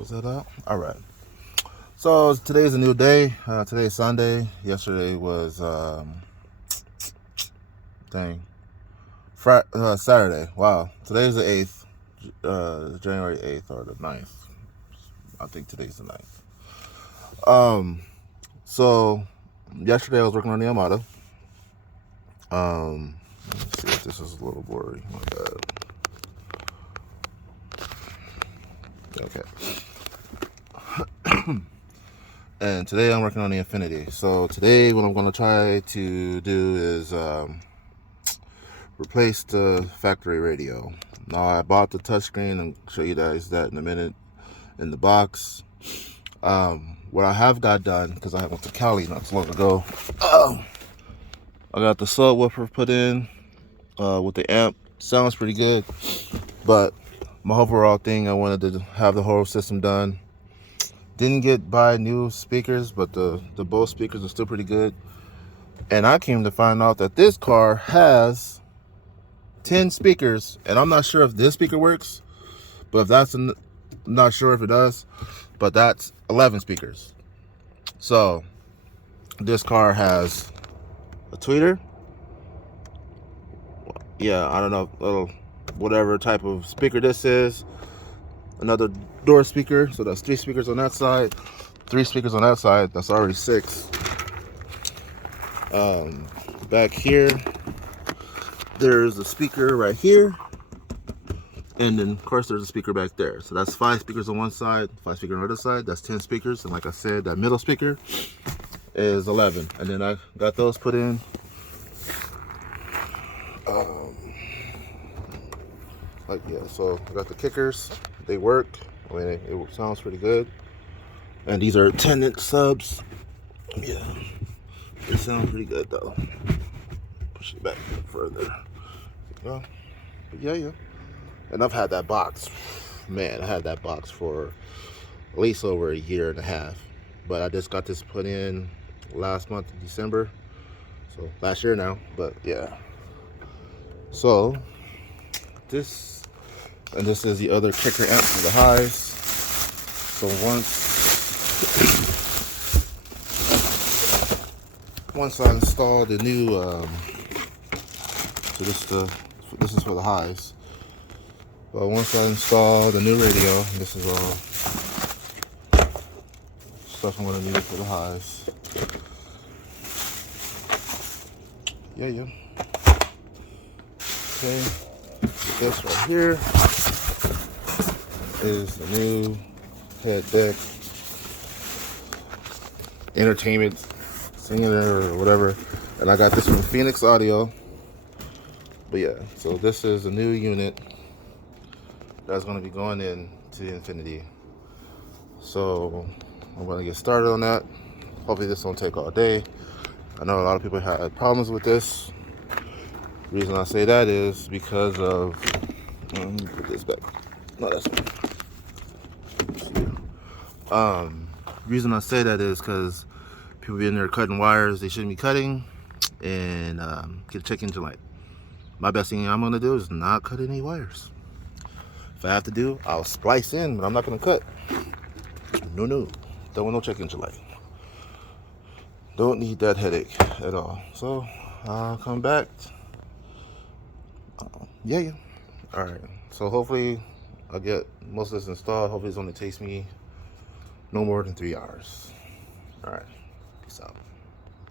Was that up? All right. So today's a new day. Today's Sunday. Yesterday was Saturday. Wow. Today's the 8th, January 8th or the 9th. I think today's the 9th. So yesterday I was working on the Armada. Let me see if this is a little blurry. My bad. Okay. And today I'm working on the Infiniti. So today what I'm going to try to do is replace the factory radio. Now I bought the touchscreen and show you guys that in a minute in the box. What I have got done, because I went to Cali not so long ago, I got the subwoofer put in with the amp. Sounds pretty good, but my overall thing, I wanted to have the whole system done. Didn't buy new speakers, but the Bose speakers are still pretty good. And I came to find out that this car has 10 speakers, and I'm not sure if this speaker works, but if that's I'm not sure if it does, but that's 11 speakers. So this car has a tweeter. Yeah, I don't know, little whatever type of speaker this is. Another door speaker, so that's 3 speakers on that side, 3 speakers on that side. That's already 6. Back here, there's a speaker right here, and then of course there's a speaker back there. So that's 5 speakers on one side, 5 speakers on the other side. That's 10 speakers, and like I said, that middle speaker is 11. And then I got those put in. Like, yeah, so I got the kickers. They work. I mean, it sounds pretty good. And these are 10-inch subs. Yeah, they sound pretty good though. Push it back a bit further. There you go. But yeah. And I've had that box. Man, I had that box for at least over a year and a half. But I just got this put in last month in December. So last year now. But yeah. So this is the other kicker amp for the highs. So once I install the new so this is for the highs. But once I install the new radio, this is all stuff I'm gonna need for the highs. Yeah. Okay, this right here is the new head deck, entertainment singer or whatever, and I got this from Phoenix Audio. But yeah, so this is a new unit that's going to be going in to the Infiniti. So I'm going to get started on that. Hopefully this won't take all day. I know a lot of people had problems with this. The reason I say that is because of, let me put this back. No, that's not. Reason I say that is because people be in there cutting wires they shouldn't be cutting, and get a check engine light. My best thing I'm gonna do is not cut any wires. If I have to do, I'll splice in, but I'm not gonna cut. No, don't want no check engine light. Don't need that headache at all. So I'll come back. Yeah. All right. So hopefully I'll get most of this installed. Hopefully it's only takes me no more than 3 hours. All right. Peace out.